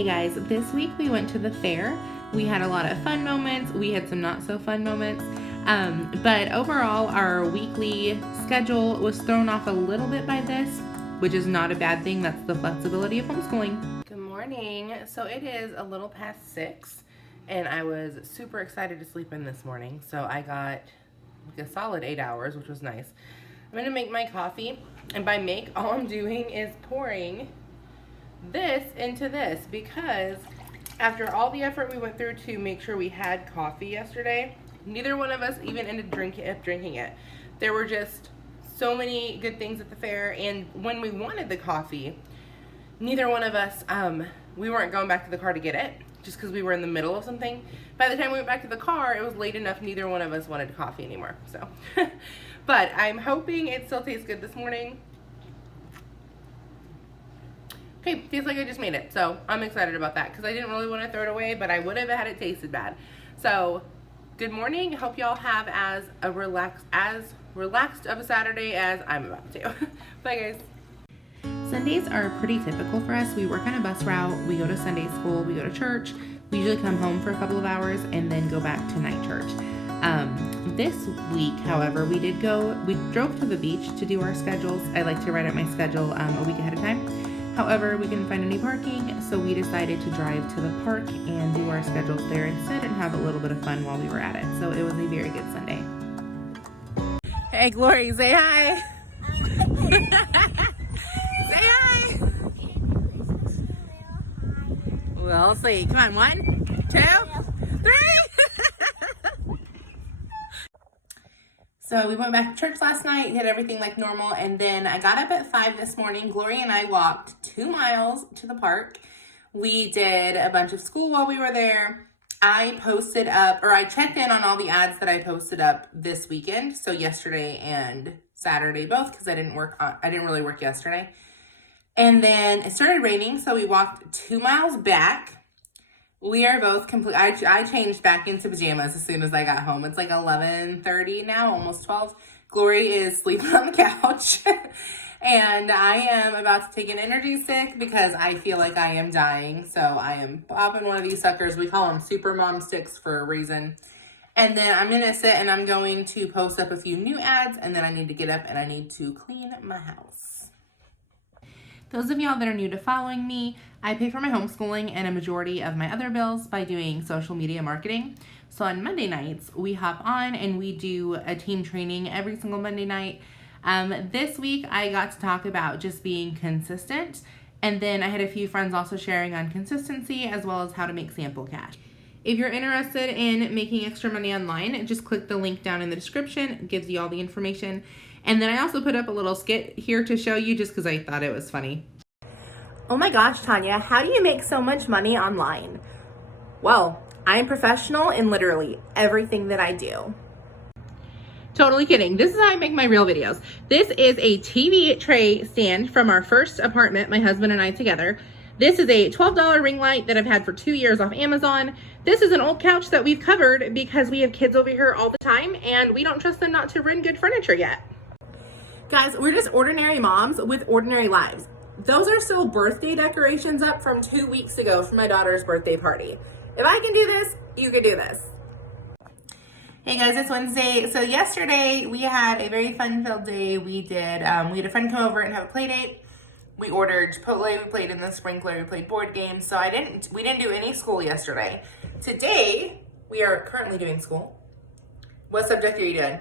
Hey guys, this week we went to the fair. We had a lot of fun moments. We had some not so fun moments. But overall, our weekly schedule was thrown off a little bit by this, which is not a bad thing. That's the flexibility of homeschooling. Good morning. So it is a little past 6, and I was super excited to sleep in this morning. So I got like a solid 8 hours, which was nice. I'm gonna make my coffee, and by make, all I'm doing is pouring this into this, because after all the effort we went through to make sure we had coffee yesterday, neither one of us even ended up drinking it. There were just so many good things at the fair, and when we wanted the coffee, neither one of us, we weren't going back to the car to get it, just because we were in the middle of something. By the time we went back to the car, it was late enough, neither one of us wanted coffee anymore, so. But I'm hoping it still tastes good this morning. Okay, tastes like I just made it, so I'm excited about that, because I didn't really want to throw it away, but I would have had it tasted bad. So, good morning. Hope y'all have as relaxed of a Saturday as I'm about to. Bye, guys. Sundays are pretty typical for us. We work on a bus route, we go to Sunday school, we go to church, we usually come home for a couple of hours, and then go back to night church. This week, however, we drove to the beach to do our schedules. I like to write out my schedule a week ahead of time. However, we couldn't find any parking, so we decided to drive to the park and do our schedules there instead and have a little bit of fun while we were at it. So it was a very good Sunday. Hey, Glory, say hi. Say hi. We'll see. Come on, 1, 2, 3. So we went back to church last night, did everything like normal, and then I got up at 5 this morning. Glory and I walked 2 miles to the park. We did a bunch of school while we were there. I checked in on all the ads that I posted up this weekend, so yesterday and Saturday both, because I didn't really work yesterday. And then it started raining, so we walked 2 miles back. We are both I changed back into pajamas as soon as I got home. It's like 11:30 now, almost 12. Glory is sleeping on the couch. And I am about to take an energy stick because I feel like I am dying. So I am popping one of these suckers. We call them super mom sticks for a reason. And then I'm going to sit and I'm going to post up a few new ads. And then I need to get up and I need to clean my house. Those of y'all that are new to following me, I pay for my homeschooling and a majority of my other bills by doing social media marketing. So on Monday nights, we hop on and we do a team training every single Monday night. This week, I got to talk about just being consistent. And then I had a few friends also sharing on consistency as well as how to make sample cash. If you're interested in making extra money online, just click the link down in the description. It gives you all the information. And then I also put up a little skit here to show you just because I thought it was funny. Oh my gosh, Tanya, how do you make so much money online? Well, I'm professional in literally everything that I do. Totally kidding. This is how I make my real videos. This is a TV tray stand from our first apartment, my husband and I together. This is a $12 ring light that I've had for 2 years off Amazon. This is an old couch that we've covered because we have kids over here all the time and we don't trust them not to ruin good furniture yet. Guys, we're just ordinary moms with ordinary lives. Those are still birthday decorations up from 2 weeks ago for my daughter's birthday party. If I can do this, you can do this. Hey guys, it's Wednesday. So yesterday we had a very fun-filled day. We had a friend come over and have a play date. We ordered Chipotle, we played in the sprinkler, we played board games. So we didn't do any school yesterday. Today, we are currently doing school. What subject are you doing?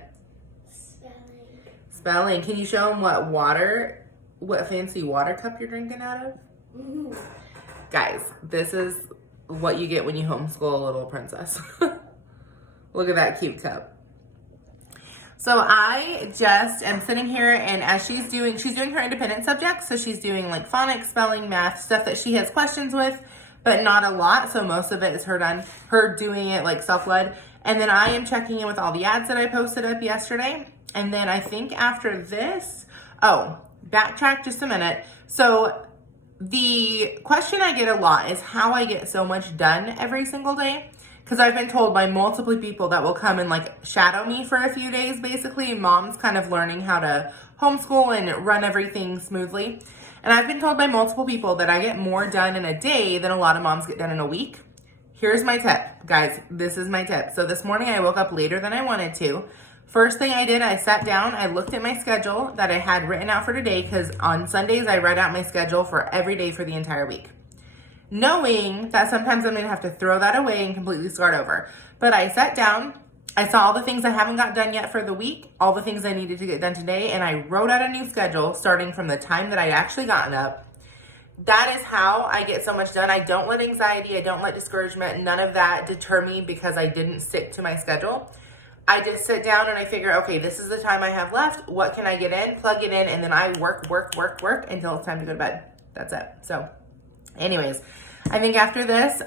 Spelling. Can you show them what fancy water cup you're drinking out of? Mm-hmm. Guys, this is what you get when you homeschool a little princess. Look at that cute cup. So I just am sitting here, and as she's doing her independent subjects, so she's doing like phonics, spelling, math, stuff that she has questions with, but not a lot. So most of it is her doing it like self-led. And then I am checking in with all the ads that I posted up yesterday. And then I think after this, backtrack just a minute. So the question I get a lot is how I get so much done every single day. Because I've been told by multiple people that will come and like shadow me for a few days, basically. Mom's kind of learning how to homeschool and run everything smoothly. And I've been told by multiple people that I get more done in a day than a lot of moms get done in a week. Here's my tip, guys. This is my tip. So this morning I woke up later than I wanted to. First thing I did, I sat down, I looked at my schedule that I had written out for today, because on Sundays I write out my schedule for every day for the entire week, knowing that sometimes I'm gonna have to throw that away and completely start over. But I sat down, I saw all the things I haven't got done yet for the week, all the things I needed to get done today, and I wrote out a new schedule starting from the time that I'd actually gotten up. That is how I get so much done. I don't let anxiety, I don't let discouragement, none of that deter me because I didn't stick to my schedule. I just sit down and I figure, okay, this is the time I have left. What can I get in? Plug it in, and then I work until it's time to go to bed. That's it. So anyways, I think after this,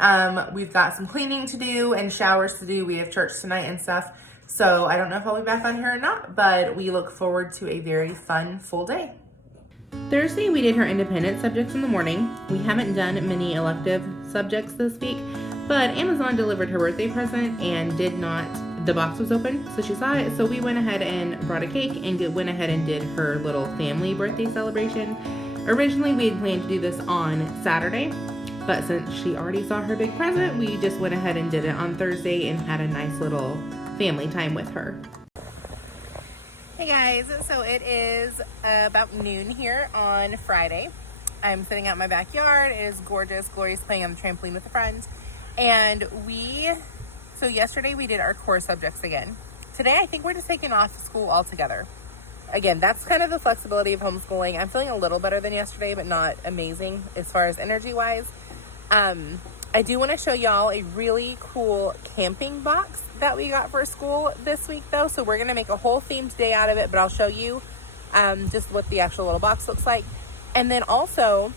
we've got some cleaning to do and showers to do. We have church tonight and stuff. So I don't know if I'll be back on here or not, but we look forward to a very fun, full day. Thursday, we did her independent subjects in the morning. We haven't done many elective subjects this week, but Amazon delivered her birthday present and the box was open, so she saw it. So we went ahead and brought a cake and went ahead and did her little family birthday celebration. Originally, we had planned to do this on Saturday, but since she already saw her big present, we just went ahead and did it on Thursday and had a nice little family time with her. Hey guys, so it is about noon here on Friday. I'm sitting out in my backyard. It is gorgeous. Glory's playing on the trampoline with a friend. And so yesterday we did our core subjects again. Today I think we're just taking off school altogether. Again, that's kind of the flexibility of homeschooling. I'm feeling a little better than yesterday, but not amazing as far as energy wise. I do want to show y'all a really cool camping box that we got for school this week though. So we're going to make a whole themed day out of it, but I'll show you just what the actual little box looks like. And then also,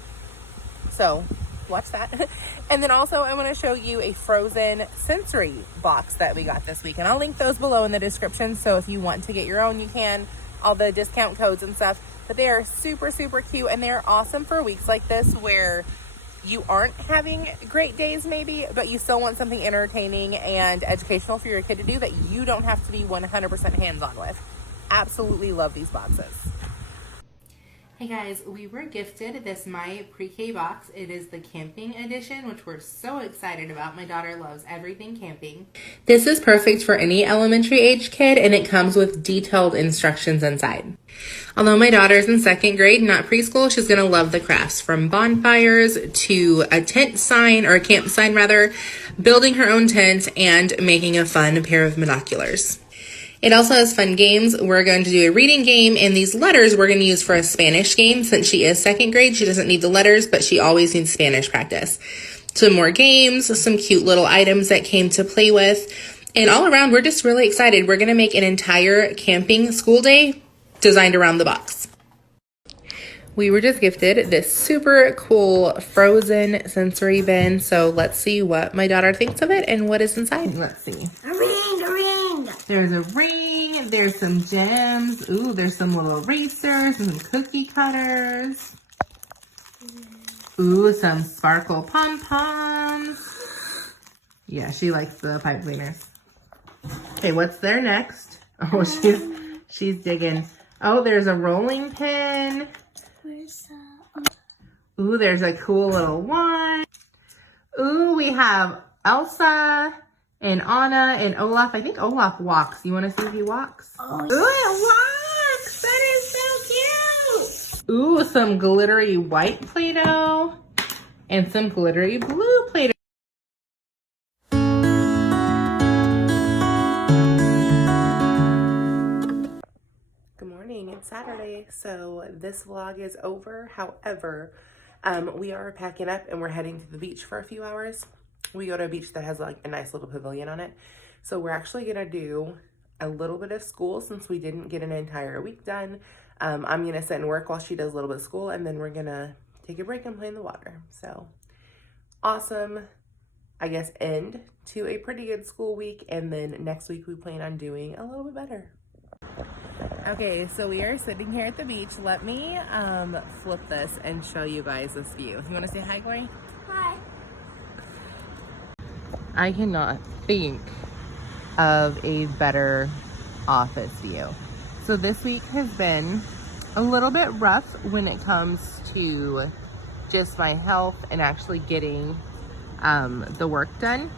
so watch that. And then also I want to show you a frozen sensory box that we got this week. And I'll link those below in the description. So if you want to get your own, you can, all the discount codes and stuff. But they are super, super cute. And they're awesome for weeks like this where you aren't having great days maybe, but you still want something entertaining and educational for your kid to do that you don't have to be 100% hands-on with. Absolutely love these boxes. Hey guys, we were gifted this My Pre-K box. It is the camping edition, which we're so excited about. My daughter loves everything camping. This is perfect for any elementary age kid, and it comes with detailed instructions inside. Although my daughter's in 2nd grade, not preschool, she's going to love the crafts, from bonfires to a tent sign, or a camp sign rather, building her own tent, and making a fun pair of binoculars. It also has fun games. We're going to do a reading game, and these letters we're going to use for a Spanish game. Since she is 2nd grade, she doesn't need the letters, but she always needs Spanish practice. Some more games, some cute little items that came to play with. And all around, we're just really excited. We're going to make an entire camping school day designed around the box. We were just gifted this super cool frozen sensory bin. So let's see what my daughter thinks of it and what is inside. Let's see. A ring. There's a ring. There's some gems. Ooh, there's some little erasers and some cookie cutters. Ooh, some sparkle pom-poms. Yeah, she likes the pipe cleaners. Okay, what's there next? Oh, she's digging. Oh, there's a rolling pin. Ooh, there's a cool little one. Ooh, we have Elsa and Anna and Olaf. I think Olaf walks. You want to see if he walks? Oh, Ooh, it walks! That is so cute! Ooh, some glittery white Play-Doh and some glittery blue Play-Doh. Good morning, it's Saturday, so this vlog is over. However, we are packing up and we're heading to the beach for a few hours. We go to a beach that has like a nice little pavilion on it. So we're actually gonna do a little bit of school since we didn't get an entire week done. I'm gonna sit and work while she does a little bit of school, and then we're gonna take a break and play in the water. So awesome, I guess, end to a pretty good school week. And then next week we plan on doing a little bit better. Okay, so we are sitting here at the beach. Let me flip this and show you guys this view. You wanna say hi, Glory? Hi. I cannot think of a better office view. So this week has been a little bit rough when it comes to just my health and actually getting the work done.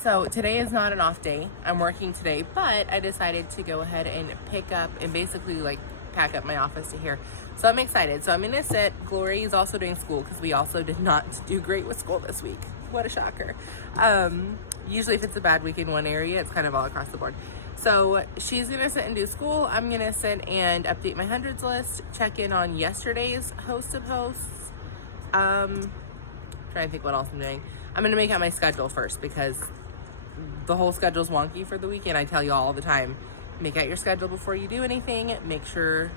So today is not an off day. I'm working today, but I decided to go ahead and pick up and basically like pack up my office to here. So I'm excited. So I'm gonna sit. Glory is also doing school because we also did not do great with school this week. What a shocker. Usually if it's a bad week in one area, it's kind of all across the board. So she's gonna sit and do school. I'm gonna sit and update my hundreds list, check in on yesterday's host of hosts. Trying to think what else I'm doing. I'm gonna make out my schedule first because the whole schedule's wonky for the weekend. I tell you all the time, make out your schedule before you do anything. Make sure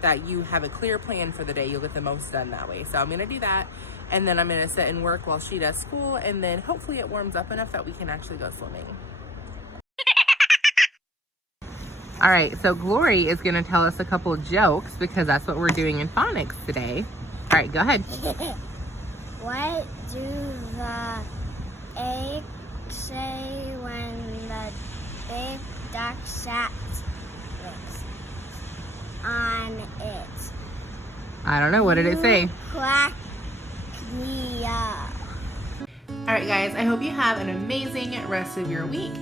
that you have a clear plan for the day. You'll get the most done that way. So I'm gonna do that, and then I'm gonna sit and work while she does school, and then hopefully it warms up enough that we can actually go swimming. All right, so Glory is gonna tell us a couple of jokes because that's what we're doing in phonics today. All right, go ahead. What do the eggs say when the big duck sat on it? I don't know. What did it say? Quack me up. All right, guys, I hope you have an amazing rest of your week.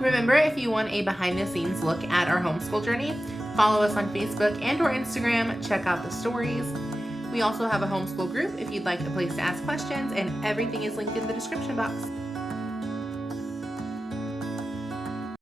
Remember, if you want a behind-the-scenes look at our homeschool journey, follow us on Facebook and or Instagram. Check out the stories. We also have a homeschool group if you'd like a place to ask questions, and everything is linked in the description box.